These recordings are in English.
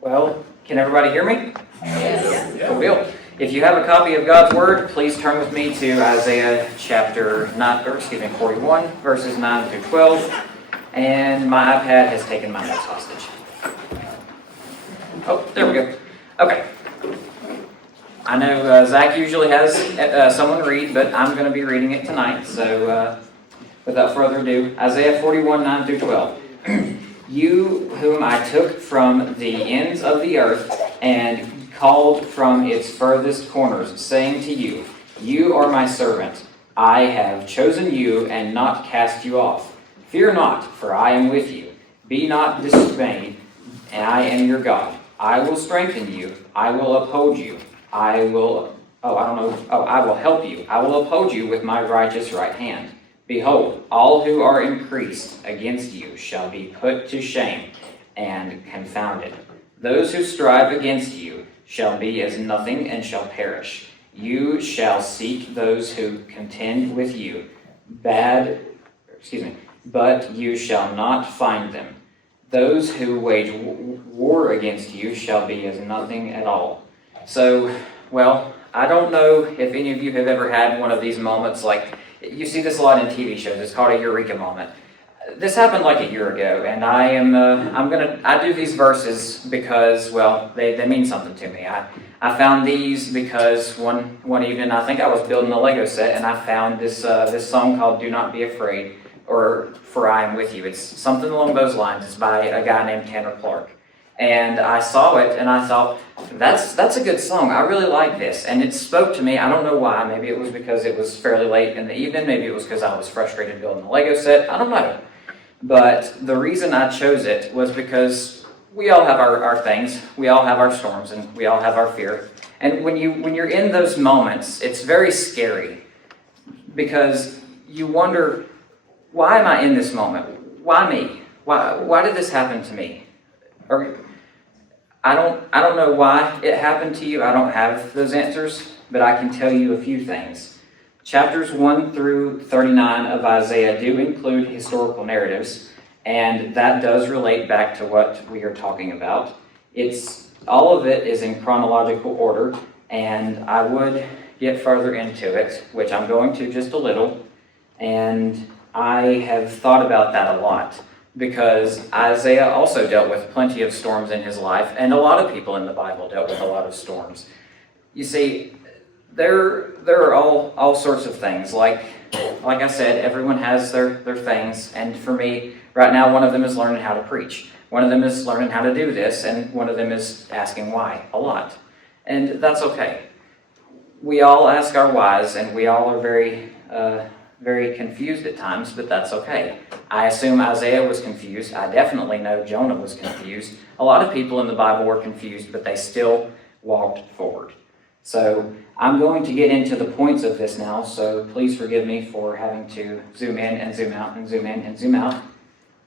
Well, can everybody hear me? Yes. Cool deal. If you have a copy of God's Word, please turn with me to Isaiah chapter 41, verses 9 through 12. And my iPad has taken my notes hostage. Oh, there we go. Okay. I know Zach usually has someone read, but I'm going to be reading it tonight. So without further ado, Isaiah 41, 9 through 12. You whom I took from the ends of the earth and called from its furthest corners, saying to you, you are my servant. I have chosen you and not cast you off. Fear not, for I am with you. Be not dismayed, and I am your God. I will strengthen you. I will uphold you. I will help you. I will uphold you with my righteous right hand. Behold, all who are increased against you shall be put to shame and confounded. Those who strive against you shall be as nothing and shall perish. You shall seek those who contend with you, but you shall not find them. Those who wage war against you shall be as nothing at all. So, well, I don't know if any of you have ever had one of these moments like, you see this a lot in TV shows. It's called a eureka moment. This happened like a year ago, and I do these verses because, well, they mean something to me. I found these because one evening, I think I was building a Lego set, and I found this song called "Do Not Be Afraid," or "For I Am With You." It's something along those lines. It's by a guy named Tanner Clark. And I saw it, and I thought, that's a good song. I really like this. And it spoke to me. I don't know why. Maybe it was because it was fairly late in the evening. Maybe it was because I was frustrated building a Lego set. I don't know. But the reason I chose it was because we all have our things. We all have our storms, and we all have our fear. And when you're in those moments, it's very scary because you wonder, why am I in this moment? Why me? Why did this happen to me? Or I don't know why it happened to you. I don't have those answers, but I can tell you a few things. Chapters 1 through 39 of Isaiah do include historical narratives, and that does relate back to what we are talking about. All of it is in chronological order, and I would get further into it, which I'm going to just a little, and I have thought about that a lot. Because Isaiah also dealt with plenty of storms in his life, and a lot of people in the Bible dealt with a lot of storms. You see, there are all sorts of things. Like I said, everyone has their things, and for me, right now, one of them is learning how to preach. One of them is learning how to do this, and one of them is asking why a lot. And that's okay. We all ask our whys, and we all are very confused at times, but that's okay. I assume Isaiah was confused. I definitely know Jonah was confused. A lot of people in the Bible were confused, but they still walked forward. So I'm going to get into the points of this now, so please forgive me for having to zoom in and zoom out and zoom in and zoom out.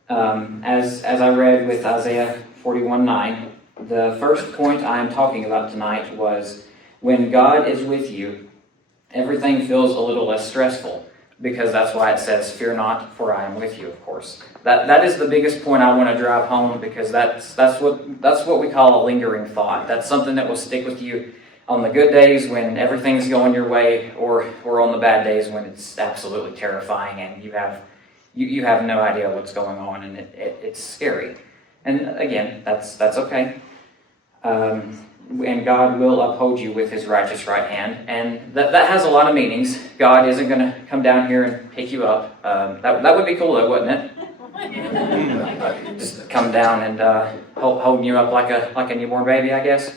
As I read with Isaiah 41:9, the first point I am talking about tonight was, when God is with you, everything feels a little less stressful. Because that's why it says, fear not, for I am with you, of course. That is the biggest point I want to drive home, because that's what we call a lingering thought. That's something that will stick with you on the good days when everything's going your way, or on the bad days when it's absolutely terrifying and you have no idea what's going on, and it's scary. And again, that's okay. And God will uphold you with his righteous right hand. And that has a lot of meanings. God isn't going to come down here and pick you up. That would be cool though, wouldn't it? Just come down and holding you up like a newborn baby, I guess.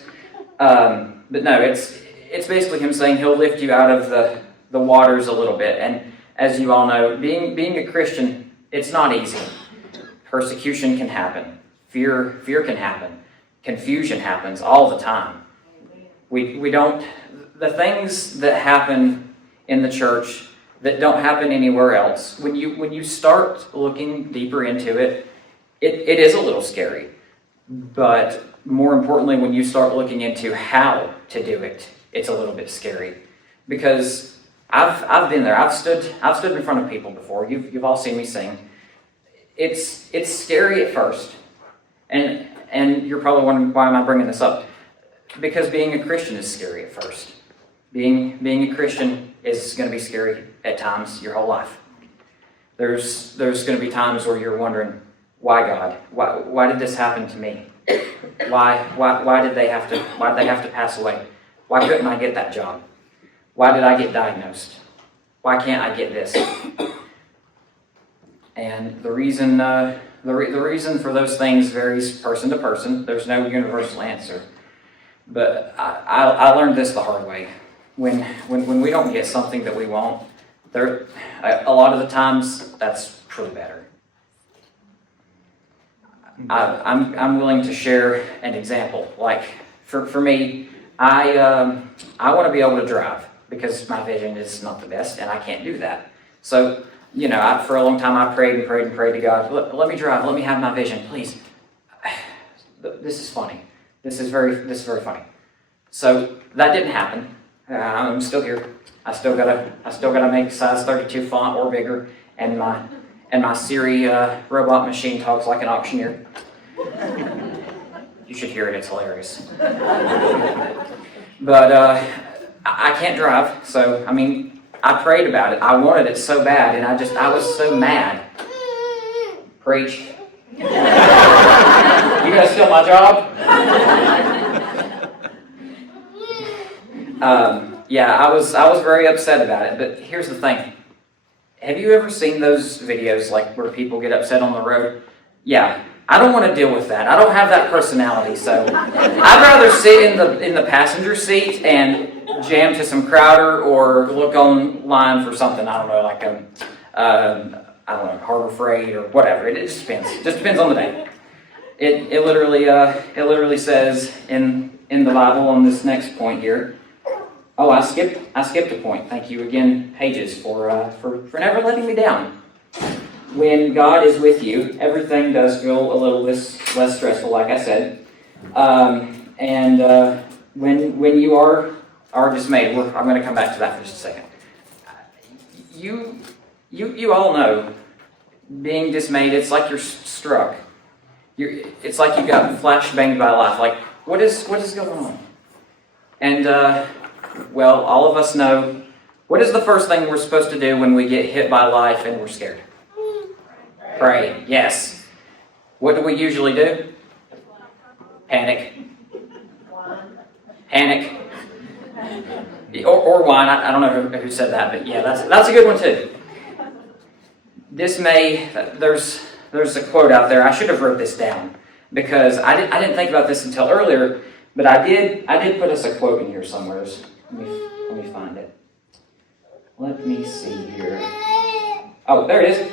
But no, it's basically him saying he'll lift you out of the waters a little bit. And as you all know, being a Christian, it's not easy. Persecution can happen. Fear can happen. Confusion happens all the time. The things that happen in the church that don't happen anywhere else, when you start looking deeper into it, it is a little scary. But more importantly, when you start looking into how to do it, it's a little bit scary. Because I've been there. I've stood in front of people before. You've all seen me sing. It's scary at first. And And you're probably wondering, why am I bringing this up? Because being a Christian is scary at first. Being a Christian is going to be scary at times your whole life. There's going to be times where you're wondering, why God? Why did this happen to me? Why did they have to pass away? Why couldn't I get that job? Why did I get diagnosed? Why can't I get this? And the reason the reason for those things varies person to person. There's no universal answer. But I learned this the hard way. When we don't get something that we want, a lot of the times that's for the better. I'm willing to share an example. Like for me, I want to be able to drive because my vision is not the best and I can't do that. So for a long time I prayed to God. Let me drive. Let me have my vision, please. This is funny. This is very funny. So that didn't happen. I'm still here. I still gotta make size 32 font or bigger, and my Siri robot machine talks like an auctioneer. You should hear it. It's hilarious. But I can't drive, so I prayed about it. I wanted it so bad, and I was so mad. Preach. You gonna steal my job? I was very upset about it, but here's the thing. Have you ever seen those videos like where people get upset on the road? Yeah, I don't want to deal with that. I don't have that personality, so I'd rather sit in the passenger seat and jam to some Crowder or look online for something, I don't know, like Harbor Freight or whatever. It just depends. It just depends on the day. It literally says in the Bible on this next point here. Oh, I skipped a point. Thank you again, Pages, for never letting me down. When God is with you, everything does go a little less stressful, like I said. When you are dismayed, I'm going to come back to that for just a second. You all know, being dismayed, it's like you're struck. It's like you got flashbanged by life. Like, what is going on? And all of us know, what is the first thing we're supposed to do when we get hit by life and we're scared? Pray. Yes. What do we usually do? Panic. Or whine. I don't know who said that, but yeah, that's a good one too. There's a quote out there. I should have wrote this down because I didn't think about this until earlier, but I did put us a quote in here somewhere. Let me find it. Let me see here. Oh, there it is.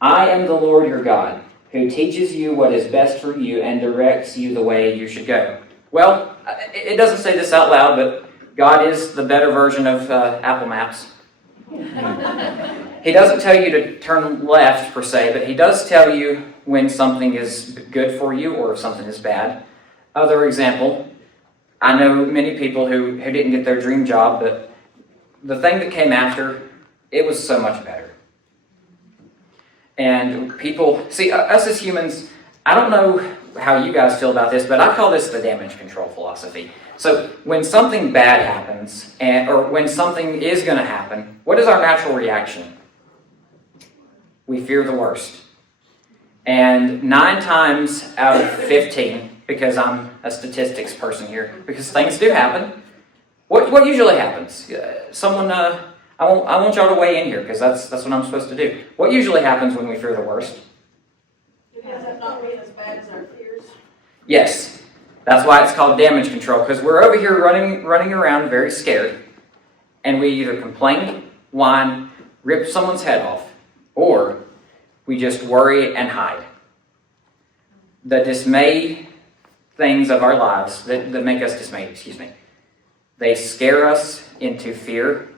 I am the Lord your God, who teaches you what is best for you and directs you the way you should go. Well, it doesn't say this out loud, but God is the better version of Apple Maps. He doesn't tell you to turn left, per se, but he does tell you when something is good for you or if something is bad. Other example, I know many people who didn't get their dream job, but the thing that came after, it was so much better. And people, see, us as humans, I don't know how you guys feel about this, but I call this the damage control philosophy. So when something bad happens, or when something is going to happen, what is our natural reaction? We fear the worst. And 9 times out of 15, because I'm a statistics person here, because things do happen, what usually happens? Someone, I want y'all to weigh in here, because that's what I'm supposed to do. What usually happens when we fear the worst? It ends up not being as bad as our fears. Yes. That's why it's called damage control, because we're over here running around very scared, and we either complain, whine, rip someone's head off, or we just worry and hide. The dismay things of our lives that make us dismayed, they scare us into fear.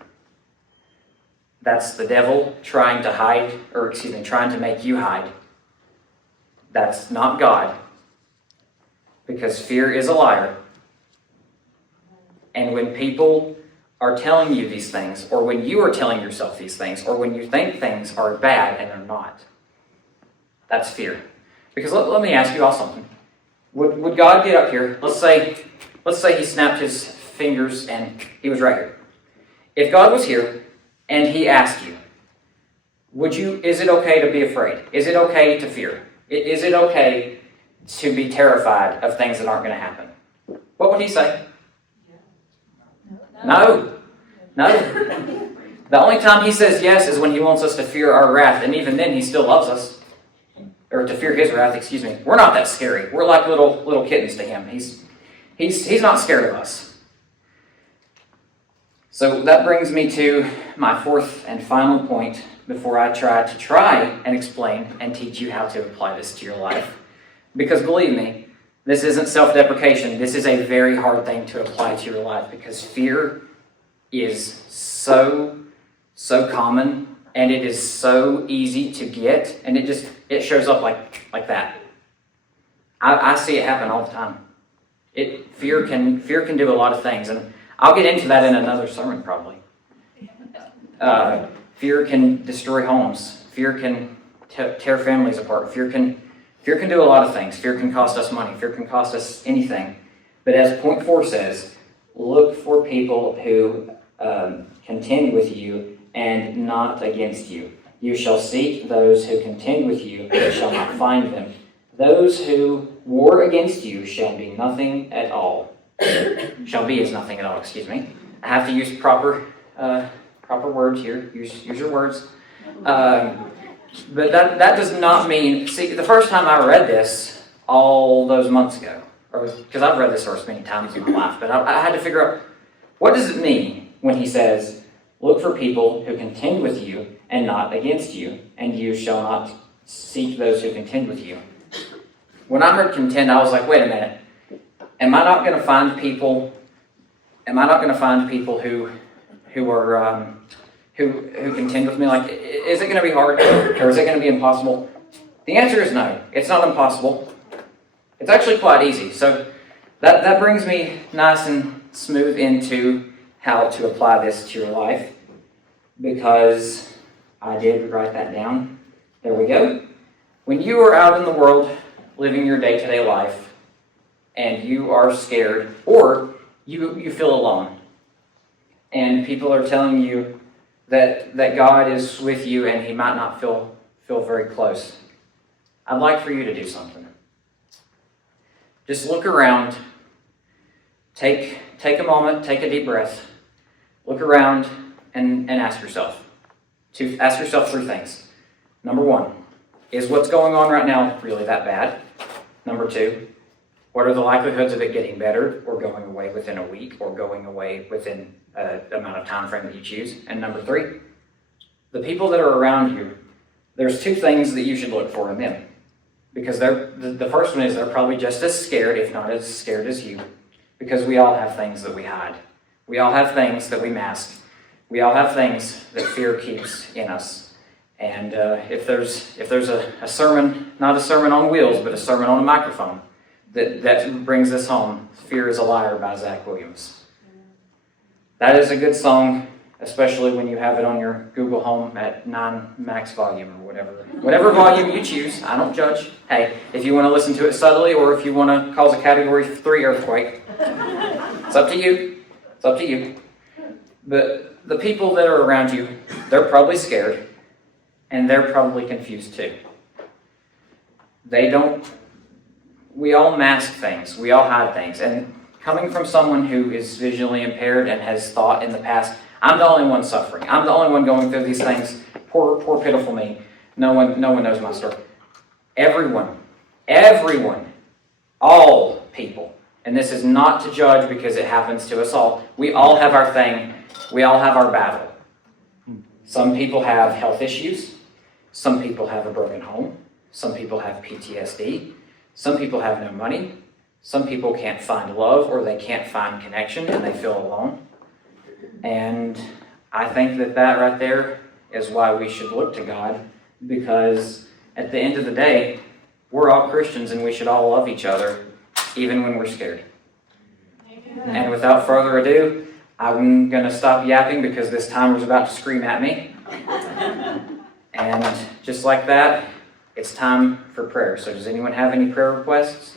That's the devil trying to hide, trying to make you hide. That's not God. Because fear is a liar. And when people are telling you these things, or when you are telling yourself these things, or when you think things are bad and they're not, that's fear. Because let me ask you all something. Would God get up here? Let's say he snapped his fingers and he was right here. If God was here and he asked you, is it okay to be afraid? Is it okay to fear? Is it okay to be terrified of things that aren't going to happen? What would he say? No. The only time he says yes is when he wants us to fear our wrath, and even then he still loves us. Or to fear his wrath, excuse me. We're not that scary. We're like little kittens to him. He's not scared of us. So that brings me to my fourth and final point before I try and explain and teach you how to apply this to your life. Because believe me, this isn't self-deprecation. This is a very hard thing to apply to your life because fear is so common and it is so easy to get, and it shows up like that. I see it happen all the time. Fear can do a lot of things, and I'll get into that in another sermon probably. Fear can destroy homes. Fear can tear families apart. Fear can do a lot of things. Fear can cost us money. Fear can cost us anything. But as point 4 says, look for people who contend with you and not against you. You shall seek those who contend with you, but shall not find them. Those who war against you shall be nothing at all. Shall be as nothing at all, excuse me. I have to use proper words here. Use your words. But that does not mean... See, the first time I read this, all those months ago, because I've read this verse many times in my life, but I had to figure out, what does it mean when he says, look for people who contend with you and not against you, and you shall not seek those who contend with you. When I heard contend, I was like, wait a minute. Am I not going to find people who are who contend with me? Like, is it going to be hard, or is it going to be impossible? The answer is no. It's not impossible. It's actually quite easy. So that brings me nice and smooth into how to apply this to your life, because I did write that down. There we go. When you are out in the world living your day-to-day life and you are scared, or you feel alone, and people are telling you that God is with you and he might not feel very close, I'd like for you to do something. Just look around, take a moment, take a deep breath, look around and ask yourself 3 things. Number 1, is what's going on right now really that bad? Number 2, what are the likelihoods of it getting better or going away within a week or going away within the amount of time frame that you choose? And number 3, the people that are around you, there's 2 things that you should look for in them. Because the first one is they're probably just as scared, if not as scared as you, because we all have things that we hide. We all have things that we mask. We all have things that fear keeps in us. And if there's a sermon, not a sermon on wheels, but a sermon on a microphone, that brings this home, Fear is a Liar by Zach Williams. That is a good song, especially when you have it on your Google Home at 9 max volume or whatever volume you choose. I don't judge. Hey, if you want to listen to it subtly or if you want to cause a Category 3 earthquake, it's up to you. It's up to you. But the people that are around you, they're probably scared, and they're probably confused too. We all mask things. We all hide things. And coming from someone who is visually impaired and has thought in the past, I'm the only one suffering. I'm the only one going through these things. Poor pitiful me. No one knows my story. Everyone, all people, and this is not to judge because it happens to us all. We all have our thing. We all have our battle. Some people have health issues. Some people have a broken home. Some people have PTSD. Some people have no money. Some people can't find love or they can't find connection and they feel alone. And I think that right there is why we should look to God, because at the end of the day, we're all Christians and we should all love each other, even when we're scared. Amen. And without further ado, I'm going to stop yapping because this timer's about to scream at me. And just like that, it's time for prayer. So does anyone have any prayer requests?